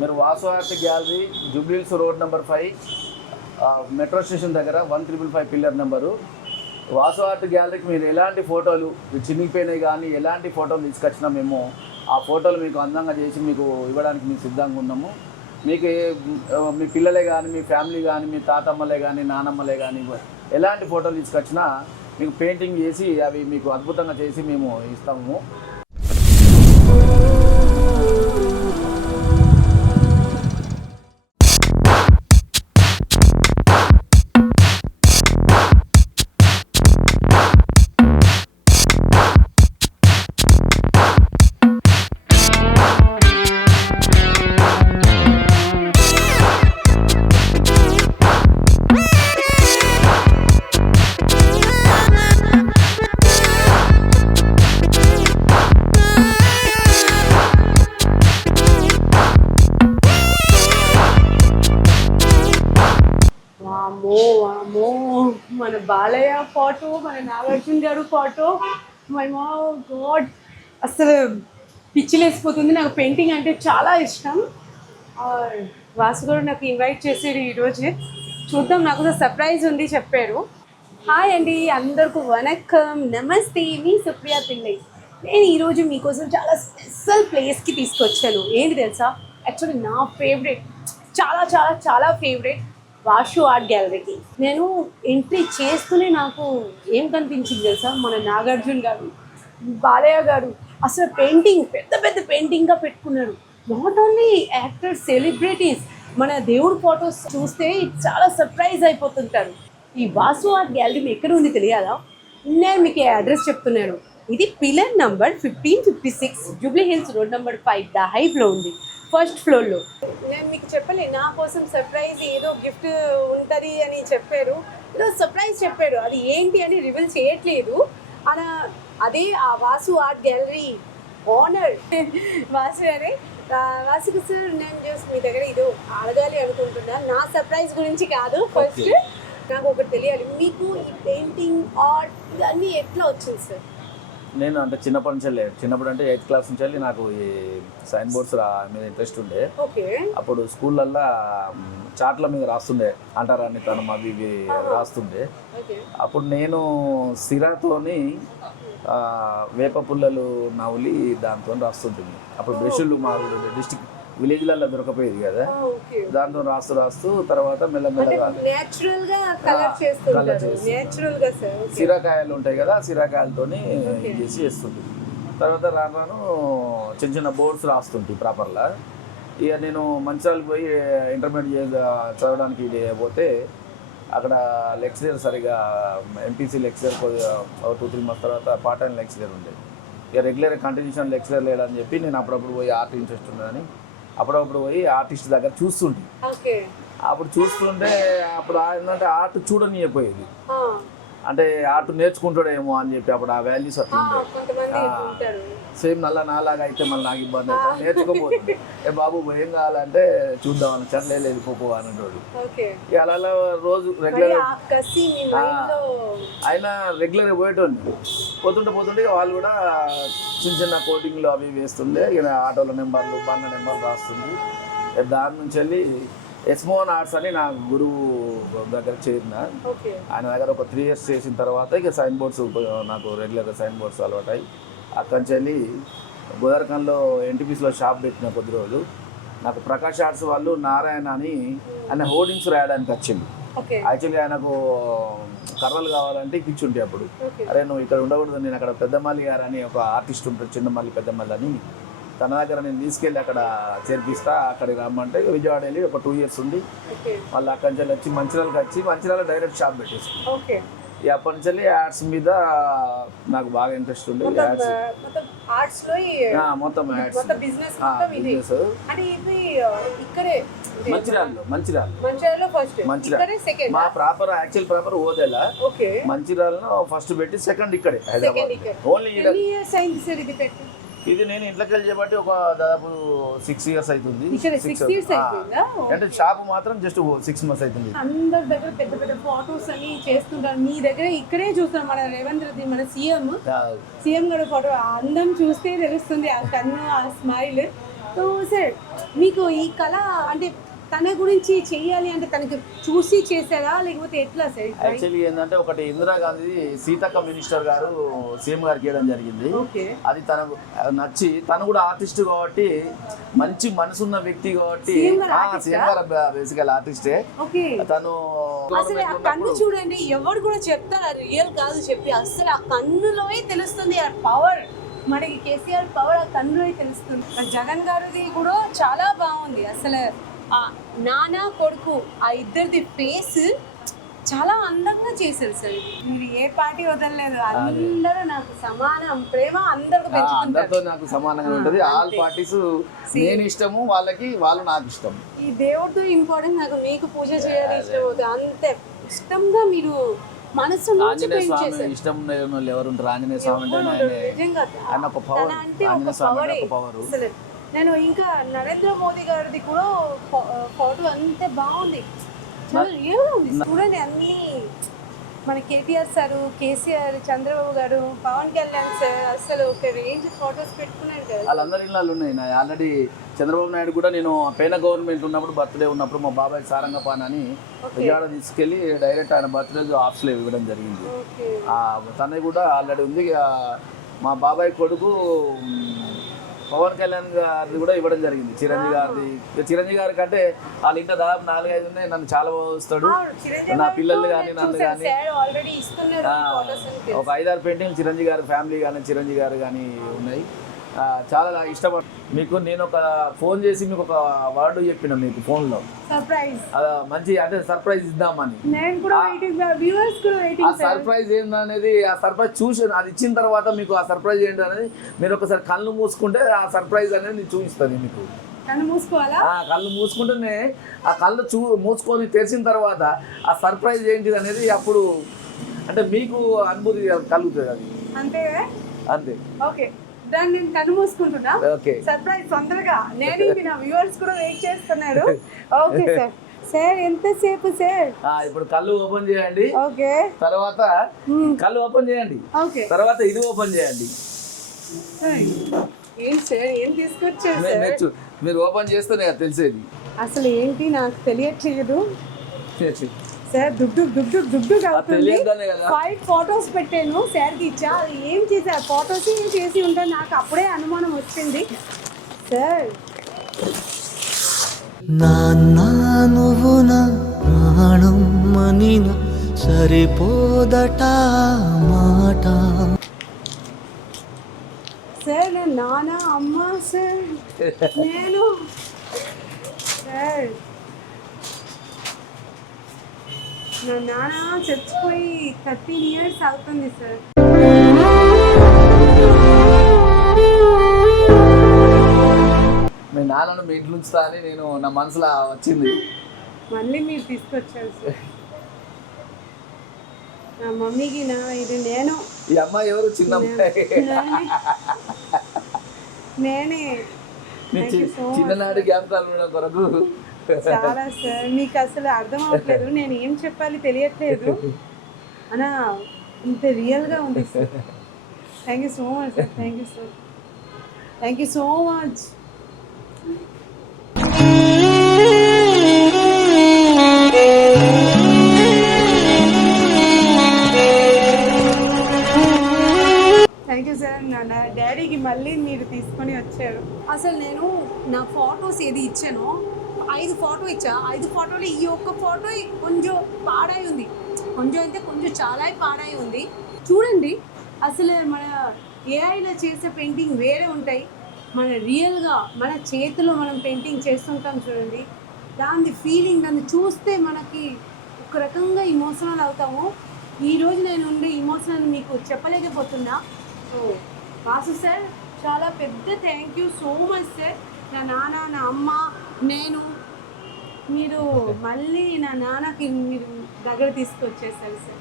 మీరు Vasu art gallery Jubilee Hills road number 5 metro station దగ్గర 1555 pillar number. Vasu art గ్యాలరీకి మీరు ఎలాంటి ఫోటోలు చినిగిపోయినాయి కానీ ఎలాంటి ఫోటోలు తీసుకొచ్చినా మేము ఆ ఫోటోలు మీకు అందంగా చేసి మీకు ఇవ్వడానికి మేము సిద్ధంగా ఉన్నాము. మీకు మీ పిల్లలే కానీ మీ ఫ్యామిలీ కానీ మీ తాతమ్మలే కానీ నానమ్మలే కానీ ఎలాంటి ఫోటోలు తీసుకొచ్చినా మీకు పెయింటింగ్ చేసి అవి మీకు అద్భుతంగా చేసి మేము ఇస్తాము. మన బాలయ్య ఫోటో, మన నాగార్జున గారు ఫోటో, మై గాడ్ అసలు పిచ్చిలేసిపోతుంది. నాకు పెయింటింగ్ అంటే చాలా ఇష్టం. వాసు గారు నాకు ఇన్వైట్ చేసారు ఈరోజే. చూద్దాం, నాకు సర్ప్రైజ్ ఉంది చెప్పారు. హాయ్ అండి, అందరికీ వనక్కం, నమస్తే, మీ సుప్రియా పిల్లై. నేను ఈరోజు మీకోసం చాలా స్పెషల్ ప్లేస్కి తీసుకొచ్చాను. ఏంటి తెలుసా, యాక్చువల్లీ నా ఫేవరెట్, చాలా చాలా చాలా ఫేవరెట్ వాసు ఆర్ట్ గ్యాలరీకి. నేను ఎంట్రీ చేస్తూనే నాకు ఏం కనిపించింది తెలుసా, మన నాగార్జున గారు, బాలయ్య గారు అసలు పెయింటింగ్ పెద్ద పెద్ద పెయింటింగ్గా పెట్టుకున్నారు. నాట్ ఓన్లీ యాక్టర్స్, సెలబ్రిటీస్, మన దేవుడు ఫొటోస్ చూస్తే చాలా సర్ప్రైజ్ అయిపోతుంటారు. ఈ వాసు ఆర్ట్ గ్యాలరీ ఎక్కడ ఉంది తెలియాలా? నేను మీకు అడ్రస్ చెప్తున్నాను. ఇది pillar number 1556 Jubilee Hills road number 5 the హైట్లో ఉంది, ఫస్ట్ ఫ్లోర్లో. నేను మీకు చెప్పలే, నా కోసం సర్ప్రైజ్ ఏదో గిఫ్ట్ ఉంటుంది అని చెప్పారు. ఏదో సర్ప్రైజ్ చెప్పారు, అది ఏంటి అని రివీల్ చేయట్లేదు. అదే ఆ Vasu art gallery owner Vasu గారే. వాసుకు సార్, నేను జస్ట్ మీ దగ్గర ఇదో అడగాలి అనుకుంటున్నా. నా సర్ప్రైజ్ గురించి కాదు, ఫస్ట్ నాకు ఒకటి తెలియాలి, మీకు ఈ పెయింటింగ్ ఆర్ట్ ఇవన్నీ ఎట్లా వచ్చింది సార్? నేను అంటే చిన్నప్పుడు అంటే 8th క్లాస్ నుంచి వెళ్ళి నాకు ఈ సైన్ బోర్డ్స్ మీద ఇంట్రెస్ట్ ఉండే. అప్పుడు స్కూళ్ళల్లో చాట్ల మీద రాస్తుండే, అంటారాన్ని తను అవి ఇవి రాస్తుండే. అప్పుడు నేను సిరాతోని వేప పుల్లలు నవ్వులి దాంతో రాస్తుంటుంది. అప్పుడు బ్రష్లు మా డిస్ట్రిక్ట్ విలేజ్లలో దొరకపోయేది కదా, దాంతో రాస్తూ తర్వాత మెల్లమెల్లగా సిరాకాయలు ఉంటాయి కదా, సిరాకాయలతోని చేసి వేస్తుంది. తర్వాత రాను చిన్న చిన్న బోర్డ్స్ రాస్తుంటే ప్రాపర్గా. ఇక నేను మంచిర్యాలకు పోయి ఇంటర్మీడియట్ చదవడానికి పోతే అక్కడ లెక్చరర్ సరిగా ఎంపీసీ లెక్చరర్ 2-3 months తర్వాత పార్ట్ టైం లెక్చరర్ ఉండే. ఇక రెగ్యులర్ కంటిన్యూషన్ లెక్చరర్ లేడని చెప్పి నేను అప్పుడప్పుడు పోయి ఆర్ట్ ఇంట్రెస్ట్ ఉండదని అప్పుడప్పుడు పోయి ఆర్టిస్ట్ దగ్గర చూస్తుంటే, అప్పుడు చూస్తుంటే అప్పుడు ఏంటంటే ఆర్ట్ చూడనియపోయేది, అంటే ఆర్ట్ నేర్చుకుంటాడేమో అని చెప్పి అప్పుడు ఆ వాల్యూస్ అట్లా సేమ్ నాలాగా అయితే మళ్ళీ నాకు ఇబ్బంది అయితే నేర్చుకోపోతుంది. ఏ బాబు ఏం కావాలంటే చూద్దామని చర్లేదు వెళ్ళిపోపో అనేటోడు. ఇక అలా రోజు రెగ్యులర్ ఆయన రెగ్యులర్ పోయేటోళ్ళు పోతుంటే వాళ్ళు కూడా చిన్న చిన్న కోటింగ్లు అవి వేస్తుండే. ఇక ఆటోల నెంబర్లు, బండ్ల నెంబర్లు రాస్తుంది. దాని నుంచి వెళ్ళి ఎస్మోన్ ఆర్ట్స్ అని నా గురువు దగ్గర చేరిన. ఆయన దగ్గర ఒక 3 years చేసిన తర్వాత ఇక సైన్ బోర్డ్స్ నాకు రెగ్యులర్గా సైన్ బోర్డ్స్ అలవాటాయి. అక్కడి నుంచి వెళ్ళి గోదావరిఖంలో ఎన్టీపీసీలో షాప్ పెట్టిన కొద్ది రోజులు నాకు ప్రకాష్ ఆర్ట్స్ వాళ్ళు నారాయణ అని ఆయన హోర్డింగ్స్ రాయడానికి వచ్చింది. యాక్చువల్గా ఆయనకు కర్రలు కావాలంటే ఇప్పించుంటే అప్పుడు, అరే నువ్వు ఇక్కడ ఉండకూడదు, నేను అక్కడ పెద్దమల్లి గారు అని ఒక ఆర్టిస్ట్ ఉంటాడు, చిన్నమల్లి పెద్దమల్లి అని, తన దగ్గర నేను తీసుకెళ్ళి అక్కడ చేర్పిస్తా, అక్కడికి రమ్మంటే విజయవాడ వెళ్ళి ఒక 2 years ఉండి మళ్ళీ అక్కడి నుంచి వచ్చి మంచిర్యాల డైరెక్ట్ షాప్ పెట్టేసుకున్నాను. ఇక అప్పటి నుంచి యాడ్స్ మీద నాకు బాగా ఇంట్రెస్ట్ ఉండే. మొత్తం బిజినెస్ మంచిర్యాల మా ప్రాపర్ యాక్చువల్ ప్రాపర్ ఓదేలా, మంచిర్యాలలో ఫస్ట్ పెట్టి సెకండ్ ఇక్కడే హైదరాబాద్. ఓన్లీ ఇది నేను ఇంట్లోకి వెళ్ళి చేయబట్టి ఒక దాదాపు 6 years అవుతుంది. అంటే షాప్ మాత్రం జస్ట్ 6 months అవుతుంది. అందరి దగ్గర పెద్ద పెద్ద ఫోటోస్ అని చేస్తుంటారు, మీ దగ్గర ఇక్కడే చూస్తాం. మన రేవంత్ రెడ్డి, మన సీఎం గారి ఫోటో అందం చూస్తే తెలుస్తుంది, ఆ కన్ను, ఆ స్మైల్ సో సార్ మీకు ఈ కళ అంటే తన గురించి చెయ్యాలి అంటే తనకి చూసి చేశారా లేకపోతే ఎట్లా సార్? యాక్చువల్లీ ఏంటంటే ఒకటి ఇందిరాగాంధీ సీతక్క మినిస్టర్ గారు సీఎం గారికి ఇవ్వడం జరిగింది. ఓకే అది తనకు నచ్చి తను కూడా ఆర్టిస్ట్ కాబట్టి మంచి మనసున్న వ్యక్తి కాబట్టి సీఎం గారు బేసికల్ ఆర్టిస్టే. ఓకే తను అసలు ఆ కన్ను చూడండి, ఎవరు కూడా చెప్తారు అది రియల్ కాదు చెప్పి, అసలు ఆ కన్నులోనే తెలుస్తుంది ఆ పవర్. మనకి కేసీఆర్ పవర్ ఆ కన్నులో తెలుస్తుంది. జగన్ గారిది కూడా చాలా బాగుంది. అసలు ఆ నాన్న కొడుకు ఆ ఇద్దరిది ఫేస్ చాలా అందంగా చేశారు సార్. మీరు ఏ పార్టీ వదలలేదు, అందరూ నాకు సమానం ప్రేమ, అందరితో అందరితో నాకు సమానంగా ఉంటుంది. ఆల్ పార్టీస్ నేను ఇష్టము వాళ్ళకి, వాళ్ళు నాకు ఇష్టం. ఈ దేవుడితో ఇంపార్టెంట్ నాకు, మీకు పూజ చేయాలి ఇష్టం అవుతుంది అంతే ఇష్టంగా మీరు మనసు ఆంజనేయ స్వామి ఇష్టం లేని వాళ్ళు ఎవరు ఉంటారు? ఆంజనేయ స్వామి అంటే ఆయన ఒక పవర్, ఆంజనేయ స్వామి ఒక పవర్. నేను ఇంకా నరేంద్ర మోదీ గారిది కూడా ఫోటో అంతే బాగుంది, చాలా రియల్గా ఉంది. చూడండి అన్ని మన కేటీఆర్ సార్, కేసీఆర్, చంద్రబాబు గారు, పవన్ కళ్యాణ్ సార్, అసలు ఒక రేంజ్ ఫొటోస్ పెట్టుకున్నాడు కదా. వాళ్ళందరి ఇళ్ళు ఉన్నాయి. నా ఆల్రెడీ చంద్రబాబు నాయుడు కూడా నేను పేన గవర్నమెంట్ ఉన్నప్పుడు బర్త్డే ఉన్నప్పుడు మా బాబాయ్ సారంగపాన్ అని విజయవాడ తీసుకెళ్ళి డైరెక్ట్ ఆయన బర్త్డే ఆఫీస్లో ఇవ్వడం జరిగింది. తనది కూడా ఆల్రెడీ ఉంది. మా బాబాయ్ కొడుకు పవన్ కళ్యాణ్ గారిది కూడా ఇవ్వడం జరిగింది, చిరంజీవి గారిది. చిరంజీవి గారి కంటే వాళ్ళ ఇంట్లో దాదాపు 4-5 ఉన్నాయి. నన్ను చాలా వస్తాడు, నా పిల్లలు కానీ నన్ను కానీ. ఒక 5-6 పెయింటింగ్ చిరంజీవి గారి ఫ్యామిలీ కానీ చిరంజీవి గారు కానీ ఉన్నాయి. చాలా ఇష్టపడ మీకు నేను ఒక ఫోన్ చేసి మీకు ఒక వర్డ్ చెప్పిన మీకు ఫోన్లో సర్ప్రైజ్, మంచి అంటే సర్ప్రైజ్ ఇద్దామని. ఆ సర్ప్రైజ్ ఏందనేది, ఆ సర్ప్రైజ్ చూసి అది ఇచ్చిన తర్వాత మీకు ఆ సర్ప్రైజ్ ఏంటి అనేది మీరు ఒకసారి కళ్ళు మూసుకుంటే ఆ సర్ప్రైజ్ అనేది నేను చూపిస్తాను మీకు. కళ్ళు మూసుకుంటేనే ఆ కళ్ళు మూసుకొని తెరిచిన తర్వాత ఆ సర్ప్రైజ్ ఏంటిది అనేది అప్పుడు అంటే మీకు అనుభూతి కలుగుతుంది. అది అంతే అంతే. ఓకే దాన్ని నేను కన్ను మూసుకుంటున్నా. సర్ప్రైజ్ తొందరగా, నేను నా వ్యూవర్స్ కూడా వెయిట్ చేస్తున్నారు. Okay sir. సార్ ఎంతసేపు సార్? ఇప్పుడు కళ్ళు ఓపెన్ చేయండి. ఓకే తర్వాత కళ్ళు ఓపెన్ చేయండి. ఓకే తర్వాత ఇది ఓపెన్ చేయండి. ఏం సార్ ఏం తీసుకొచ్చారు? మీరు ఓపెన్ చేస్తేనే తెలిసేది. అసలు ఏంటి నాకు తెలియట్లేదు సార్. దుడ్డు అవుతుంది. 5 ఫొటోస్ పెట్టాను సార్కి ఇచ్చా, అది ఏం చేశారు? ఫొటోస్ ఏం చేసి ఉంటారు, నాకు అప్పుడే అనుమానం వచ్చింది సార్. నాన్న నువ్వు నా ప్రాణం మనిన సరిపోదట మాట. సార్ నేను నాన్న అమ్మ సార్, నేను సార్ నా నాన్న చచ్చిపోయి 13 years అవుతుంది సార్. మీ నాన్నను మీ ఇంట్లో ఉంచుతా అని నేను నా మనసులో వచ్చింది. మళ్ళీ మీరు తీసుకొచ్చారు సార్. నా మమ్మీకి నా ఇది నేను. ఈ అమ్మాయి ఎవరు? చిన్న అమ్మాయి. నేనే. చిన్ననాడు జ్ఞాపకాలు ఉండడం కొరకు చాలా సార్. మీకు అసలు అర్థం అవ్వట్లేదు, నేను ఏం చెప్పాలి తెలియట్లేదు అన్నా, ఇంత రియల్గా ఉంది sir. Thank you so much sir. Thank you sir. Thank you so much. Thank you sir. నా డాడీకి మళ్ళీ మీరు తీసుకొని వచ్చారు. అసలు నేను నా ఫొటోస్ ఏది ఇచ్చానో 5 ఫోటో ఇచ్చా. 5 ఫోటోలు ఈ ఒక్క ఫోటో కొంచెం పాడై ఉంది. కొంచెం అయితే కొంచెం చాలా పాడై ఉంది. చూడండి అసలు మన ఏఐలో చేసే పెయింటింగ్ వేరే ఉంటాయి, మన రియల్గా మన చేతిలో మనం పెయింటింగ్ చేస్తుంటాం చూడండి, దాని ఫీలింగ్ దాన్ని చూస్తే మనకి ఒక రకంగా ఇమోషనల్ అవుతాము. ఈరోజు నేను ఉండే ఇమోషనల్ మీకు చెప్పలేకపోతున్నా. సో వాసు సార్ చాలా పెద్ద thank you so much sir. నా నాన్న, నా అమ్మ, నేను, మీరు మళ్ళీ నా నాన్నకి మీరు దగ్గర తీసుకొచ్చేసారు sir.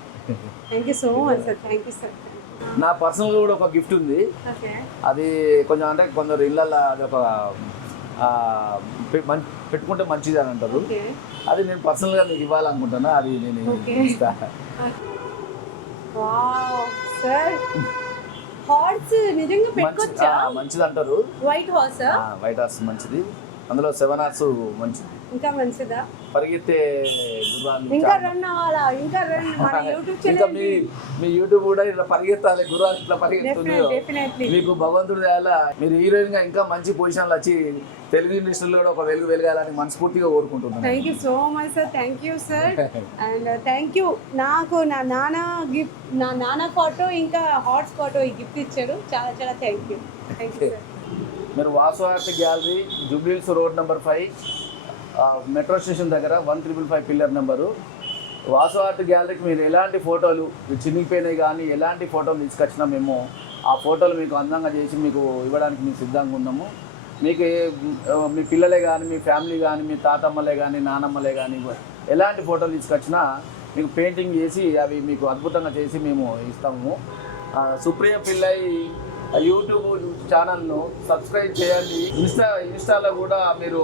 Thank you so much sir. Thank you sir. నా పర్సనల్గా కూడా ఒక గిఫ్ట్ ఉంది. అది కొంచెం అంటే కొందరు ఇళ్ళల్లో అది ఒక పెట్టుకుంటే మంచిది అని అంటారు. అది నేను పర్సనల్గా మీకు ఇవ్వాలనుకుంటున్నా, అది నేను ఇస్తాను సార్. హార్స్ నిజంగా పెట్టుకోవచ్చా? మంచిది అంటారు. వైట్ హార్స్ వైట్ హార్స్ మంచిది, అందులో 7 హార్స్ మంచిది, ఇంకా మంచిదా? పరిగెత్తే గుర్రాలు ఇంకా రన్ అవ్వాలా? ఇంకా రన్ మన యూట్యూబ్ ఇంకా ఛానల్ మీ యూట్యూబ్ కూడా ఇట్లా పరిగెత్తాలి, గుర్రాలు ఇట్లా పరిగెత్తుంది. డెఫినెట్లీ. మీకు భగవంతుడు దయాల మీరు హీరోయిన్ గా ఇంకా మంచి పొజిషన్లో వచ్చి తెలుగు ఇండస్ట్రీలో కూడా ఒక వెలుగు వెలగాలని మనస్ఫూర్తిగా కోరుకుంటున్నాను. Thank you so much sir, thank you sir. And thank you, నాకు నా నాన్న ఫోటో ఇంకా హార్స్ ఫోటో ఈ గిఫ్ట్ ఇచ్చారు. చాలా చాలా థ్యాంక్ యూ సార్. మీరు Vasu art gallery, Jubilee Hills road number 5, metro station దగ్గర 1555 పిల్లర్ నెంబరు. వాసు ఆర్ట్ గ్యాలరీకి మీరు ఎలాంటి ఫోటోలు చినిగిపోయినాయి కానీ ఎలాంటి ఫోటోలు తీసుకొచ్చినా మేము ఆ ఫోటోలు మీకు అందంగా చేసి మీకు ఇవ్వడానికి మేము సిద్ధంగా ఉన్నాము. మీకు మీ పిల్లలే కానీ, మీ ఫ్యామిలీ కానీ, మీ తాతమ్మలే కానీ, నానమ్మలే కానీ ఎలాంటి ఫోటోలు తీసుకొచ్చినా మీకు పెయింటింగ్ చేసి అవి మీకు అద్భుతంగా చేసి మేము ఇస్తాము. సుప్రియ పిల్లై యూట్యూబ్ ఛానల్ను సబ్స్క్రైబ్ చేయండి. ఇన్స్టాలో కూడా మీరు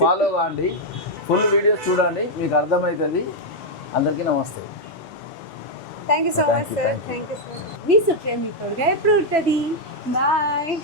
ఫాలో కాండి. ఫుల్ వీడియోస్ చూడండి, మీకు అర్థమవుతుంది. అందరికీ నమస్తే. Thank you so much sir. Thank you sir. మీ సుప్రియ మీ తోడుగా ఎప్పుడు ఉంటుంది. బాయ్.